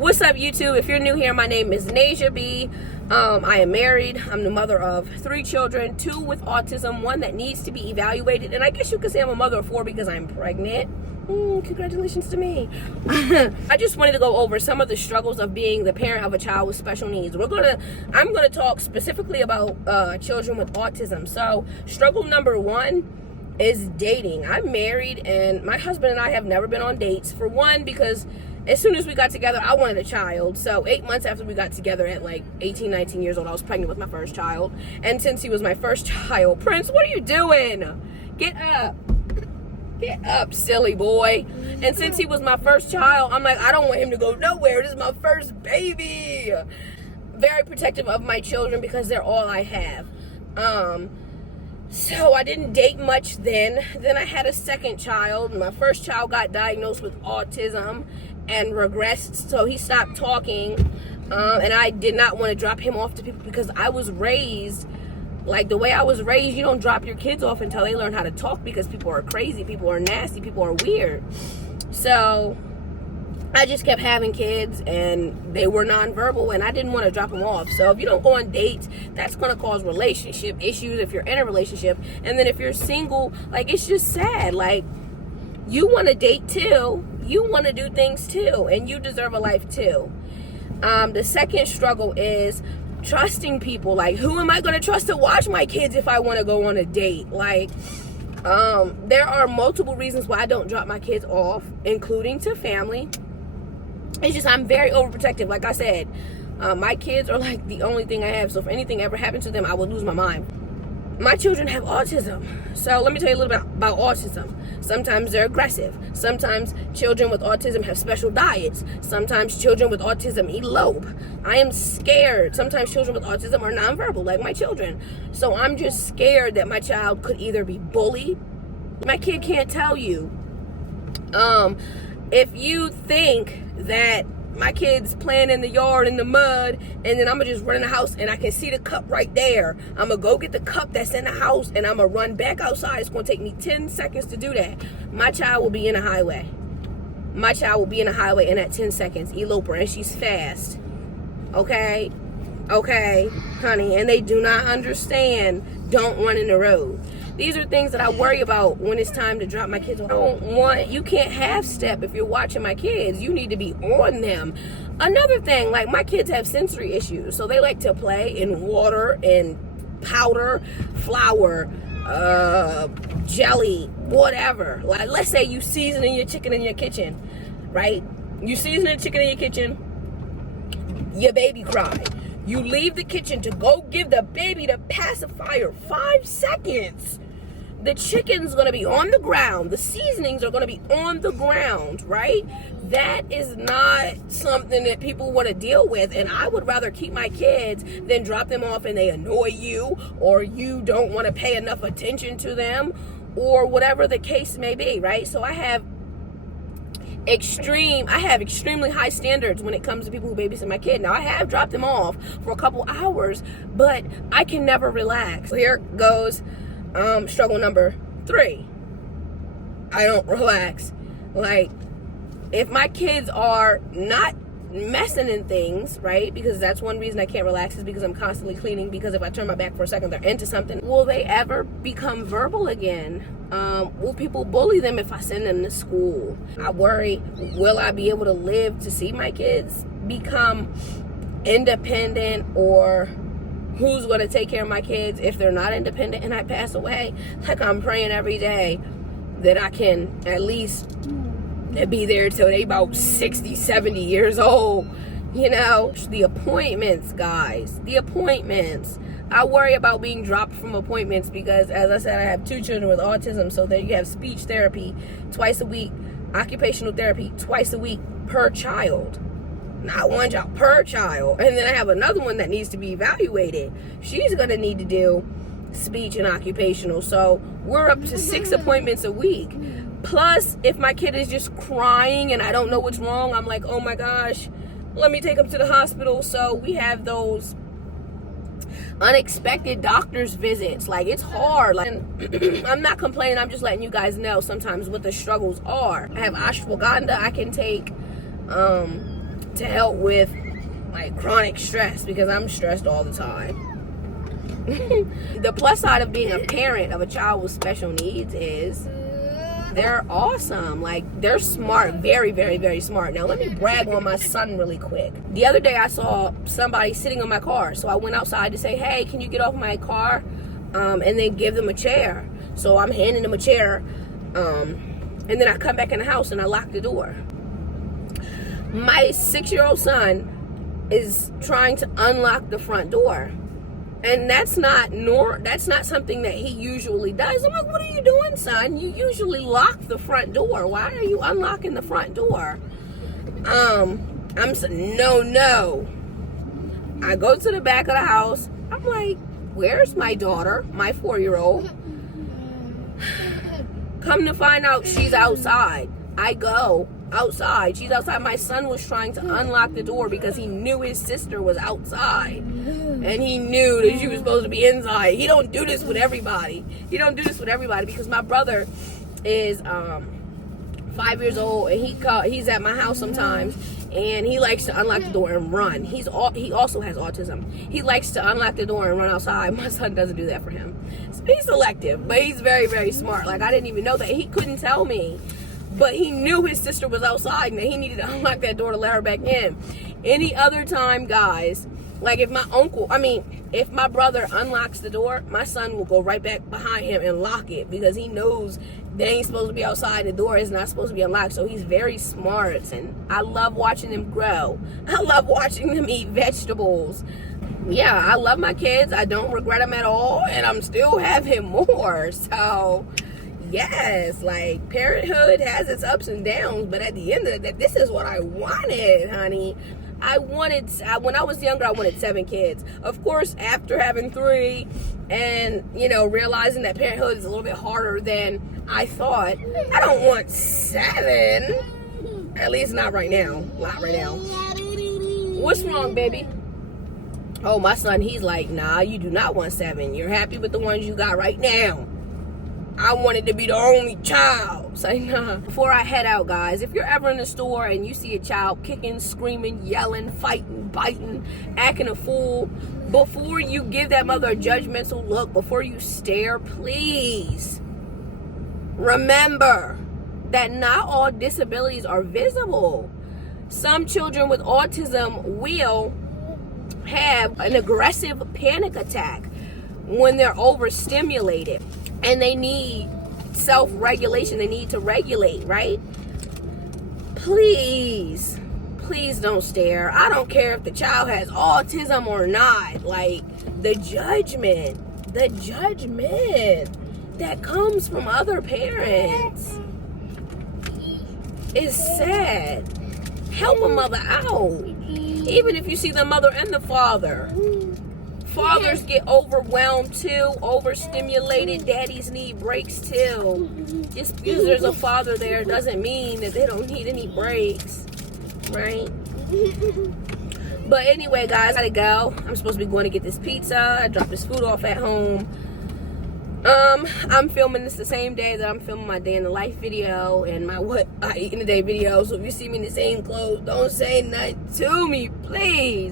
What's up, YouTube? If you're new here, my name is Nasia B. I am married. I'm the mother of 3 children, 2 with autism, 1 that needs to be evaluated, and I guess you could say I'm a mother of 4 because I'm pregnant. Congratulations to me. I just wanted to go over some of the struggles of being the parent of a child with special needs. I'm gonna talk specifically about children with autism. So struggle number 1 is dating. I'm married, and my husband and I have never been on dates. For one, because as soon as we got together, I wanted a child. So 8 months after we got together at like 18, 19 years old, I was pregnant with my first child. And since he was my first child, Prince, what are you doing? Get up. Get up, silly boy. And since he was my first child, I'm like, I don't want him to go nowhere. This is my first baby. Very protective of my children because they're all I have. So I didn't date much then. Then I had a second child. My first child got diagnosed with autism and regressed, so he stopped talking. And I did not want to drop him off to people because I was raised like the way I was raised. You don't drop your kids off until they learn how to talk because people are crazy, people are nasty, people are weird. So I just kept having kids, and they were nonverbal, and I didn't want to drop them off. So if you don't go on dates, that's going to cause relationship issues if you're in a relationship. And then if you're single, like, it's just sad. Like, you want to date too, you want to do things too, and you deserve a life too. The second struggle is trusting people. Like, who am I going to trust to watch my kids if I want to go on a date? Like, there are multiple reasons why I don't drop my kids off, including to family. It's just I'm very overprotective. Like I said, my kids are like the only thing I have. So if anything ever happened to them, I would lose my mind. My children have autism. So let me tell you a little bit about autism. Sometimes they're aggressive. Sometimes children with autism have special diets. Sometimes children with autism elope. I am scared. Sometimes children with autism are nonverbal, like my children. So I'm just scared that my child could either be bullied. My kid can't tell you. If you think that my kid's playing in the yard in the mud, and then I'm gonna just run in the house and I can see the cup right there, I'm gonna go get the cup that's in the house and I'm gonna run back outside. It's gonna take me 10 seconds to do that. My child will be in a highway. My child will be in a highway in that 10 seconds, eloper, and she's fast. Okay, honey, and they do not understand. Don't run in the road. These are things that I worry about when it's time to drop my kids off. You can't half step if you're watching my kids. You need to be on them. Another thing, like, my kids have sensory issues, so they like to play in water and powder, flour, jelly, whatever. Like, let's say you seasoning your chicken in your kitchen, right? You seasoning the chicken in your kitchen, your baby cried. You leave the kitchen to go give the baby the pacifier 5 seconds. The chicken's going to be on the ground. The seasonings are going to be on the ground, right? That is not something that people want to deal with. And I would rather keep my kids than drop them off and they annoy you, or you don't want to pay enough attention to them, or whatever the case may be, right? So I have extremely high standards when it comes to people who babysit my kid. Now, I have dropped them off for a couple hours, but I can never relax. So here goes struggle number 3. I don't relax. Like, if my kids are not messing in things, right, because that's one reason I can't relax, is because I'm constantly cleaning, because if I turn my back for a second, they're into something. Will they ever become verbal again? Will people bully them if I send them to school? I worry, will I be able to live to see my kids become independent, or who's going to take care of my kids if they're not independent and I pass away? Like, I'm praying every day that I can at least be there till they about 60, 70 years old. You know, the appointments, guys, the appointments. I worry about being dropped from appointments because, as I said, I have 2 children with autism, so that you have speech therapy twice a week, occupational therapy twice a week per child. Not one child, per child. And then I have another one that needs to be evaluated. She's going to need to do speech and occupational. So we're up to 6 appointments a week. Plus, if my kid is just crying and I don't know what's wrong, I'm like, oh my gosh, let me take him to the hospital. So we have those unexpected doctor's visits. Like, it's hard. Like, I'm not complaining, I'm just letting you guys know sometimes what the struggles are. I have ashwagandha I can take. to help with like chronic stress, because I'm stressed all the time. The plus side of being a parent of a child with special needs is they're awesome. Like, they're smart, very, very, very smart. Now, let me brag on my son really quick. The other day, I saw somebody sitting on my car. So I went outside to say, hey, can you get off my car? And then give them a chair. So I'm handing them a chair. And then I come back in the house and I lock the door. My 6-year-old son is trying to unlock the front door. And that's not something that he usually does. I'm like, what are you doing, son? You usually lock the front door. Why are you unlocking the front door? I'm saying, no. I go to the back of the house. I'm like, where's my daughter, my 4-year-old? Come to find out, she's outside. I go outside. She's outside. My son was trying to unlock the door because he knew his sister was outside. And he knew that she was supposed to be inside. He don't do this with everybody. Because my brother is 5 years old, and he's at my house sometimes, and he likes to unlock the door and run. He also has autism. He likes to unlock the door and run outside. My son doesn't do that for him. So he's selective, but he's very, very smart. Like, I didn't even know that. He couldn't tell me. But he knew his sister was outside and that he needed to unlock that door to let her back in. Any other time, guys, like if my brother unlocks the door, my son will go right back behind him and lock it, because he knows they ain't supposed to be outside. The door is not supposed to be unlocked. So he's very smart, and I love watching them grow. I love watching them eat vegetables. Yeah, I love my kids. I don't regret them at all, and I'm still having more. So yes, like, parenthood has its ups and downs, but at the end of the day, this is what I wanted, honey. When I was younger, I wanted 7 kids. Of course, after having 3 and, realizing that parenthood is a little bit harder than I thought, I don't want 7. At least not right now. Not right now. What's wrong, baby? Oh, my son, he's like, nah, you do not want 7. You're happy with the ones you got right now. I wanted to be the only child. Say, nah. Before I head out, guys, if you're ever in the store and you see a child kicking, screaming, yelling, fighting, biting, acting a fool, before you give that mother a judgmental look, before you stare, please remember that not all disabilities are visible. Some children with autism will have an aggressive panic attack when they're overstimulated. And they need self-regulation. They need to regulate, right? Please don't stare. I don't care if the child has autism or not. Like, the judgment that comes from other parents is sad. Help a mother out. Even if you see the mother and the father. Fathers get overwhelmed too, overstimulated. Daddies need breaks too. Just because there's a father there doesn't mean that they don't need any breaks, right? But anyway, guys, I gotta go. I'm supposed to be going to get this pizza. I dropped this food off at home. I'm filming this the same day that I'm filming my day in the life video and my what I eat in the day video. So if you see me in the same clothes, don't say nothing to me, please.